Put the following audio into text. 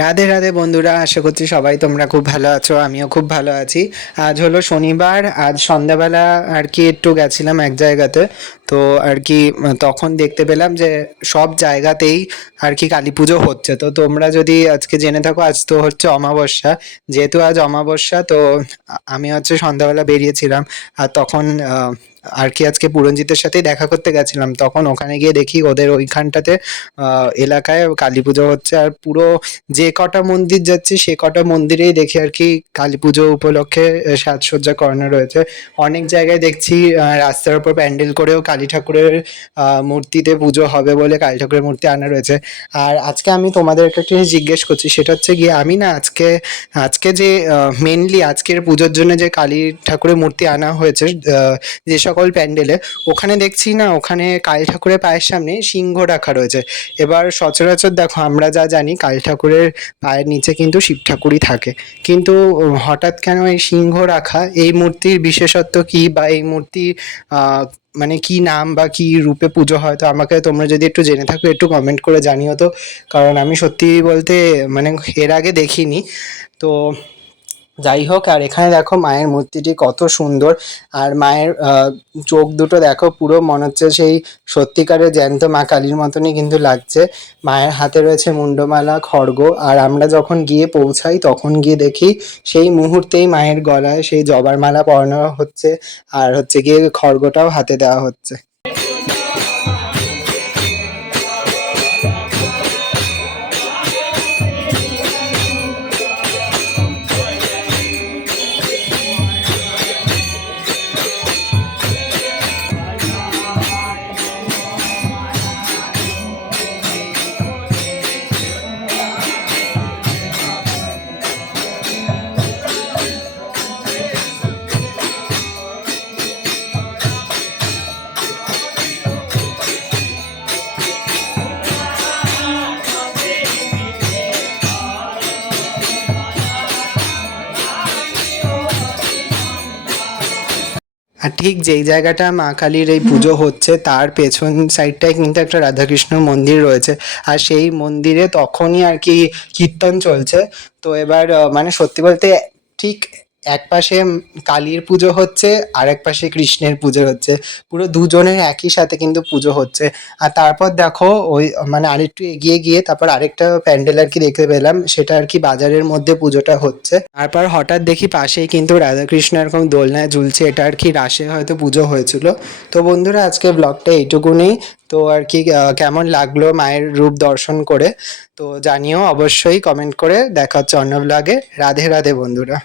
রাধে রাধে বন্ধুরা, আশা করছি সবাই তোমরা খুব ভালো আছো, আমিও খুব ভালো আছি। আজ হলো শনিবার, আজ সন্ধ্যাবেলা আর কি একটু গেছিলাম এক জায়গাতে। তো আর কি, তখন দেখতে পেলাম যে সব জায়গাতেই আর কি কালী পুজো হচ্ছে। তো তোমরা যদি আজকে জেনে থাকো, আজ তো হচ্ছে অমাবস্যা। যেহেতু আজ অমাবস্যা, তো আমি হচ্ছে সন্ধ্যাবেলা বেরিয়েছিলাম। আর তখন আর কি আজকে পুরঞ্জিতের সাথেই দেখা করতে গেছিলাম। তখন ওখানে গিয়ে দেখি ওদের ওইখানটাতে এলাকায় কালী পুজো হচ্ছে। আর পুরো যে কটা মন্দির যাচ্ছি সে কটা মন্দিরেই দেখি আর কি কালী পুজো উপলক্ষে সাজসজ্জা করানো রয়েছে। অনেক জায়গায় দেখছি রাস্তার উপর প্যান্ডেল করেও কালী ঠাকুরের মূর্তিতে পুজো হবে বলে কালী ঠাকুরের মূর্তি আনা রয়েছে। আর আজকে আমি তোমাদের একটা জিনিস জিজ্ঞেস করছি সেটা হচ্ছে গিয়ে আমি না আজকে আজকে যে মেনলি আজকের পুজোর জন্য যে কালী ঠাকুরের মূর্তি আনা হয়েছে আহ, যে সকল প্যান্ডেলে ওখানে দেখছি না, ওখানে কালী ঠাকুরের পায়ের সামনে সিংহ রাখা রয়েছে। এবার সচরাচর দেখো, আমরা যা জানি, কালী ঠাকুরের পায়ের নিচে কিন্তু শিব ঠাকুরই থাকে। কিন্তু হঠাৎ কেন এই সিংহ রাখা, এই মূর্তির বিশেষত্ব কি বা এই মূর্তি মানে কি নাম বা কি রূপে পুজো হয়? তো আমাকে তোমরা যদি একটু জেনে থাকো, একটু কমেন্ট করে জানিও তো। কারণ আমি সত্যি বলতে মানে এর আগে দেখিনি। তো যাই হোক আর এখানে দেখো মায়ের মূর্তিটি কত সুন্দর। আর মায়ের চোখ দুটো দেখো, পুরো মনে হচ্ছে সেই সত্যিকারের জ্যান্ত মা কালীর মতনই কিন্তু লাগছে। মায়ের হাতে রয়েছে মুন্ডমালা, খড়গ, আর আমরা যখন গিয়ে পৌঁছাই, তখন গিয়ে দেখি সেই মুহূর্তেই মায়ের গলায় সেই জবার মালা পরানো হচ্ছে, আর হচ্ছে গিয়ে খড়গটাও হাতে দেওয়া হচ্ছে। আর ঠিক যেই জায়গাটা মা কালীর এই পুজো হচ্ছে, তার পেছন সাইডটায় কিন্তু একটা রাধাকৃষ্ণ মন্দির রয়েছে। আর সেই মন্দিরে তখনই আর কি কীর্তন চলছে। তো এবার মানে সত্যি বলতে ঠিক এক পাশে কালীর পুজো হচ্ছে, আর এক পাশে কৃষ্ণের পুজো হচ্ছে। পুরো দুজনের একই সাথে কিন্তু পুজো হচ্ছে। আর তারপর দেখো, ওই মানে আরেকটু এগিয়ে গিয়ে তারপর আরেকটা প্যান্ডেল আর কি দেখতে পেলাম, সেটা আর কি বাজারের মধ্যে পুজোটা হচ্ছে। তারপর হঠাৎ দেখি পাশেই কিন্তু রাধাকৃষ্ণ এরকম দোলনায় ঝুলছে, এটা আর কি রাশে হয়তো পুজো হয়েছিল। তো বন্ধুরা, আজকে ব্লগটা এইটুকুনি। তো আর কি কেমন লাগল মায়ের রূপ দর্শন করে? তো জানিও অবশ্যই কমেন্ট করে, দেখা হচ্ছে অন্য ব্লগে রাধে রাধে বন্ধুরা।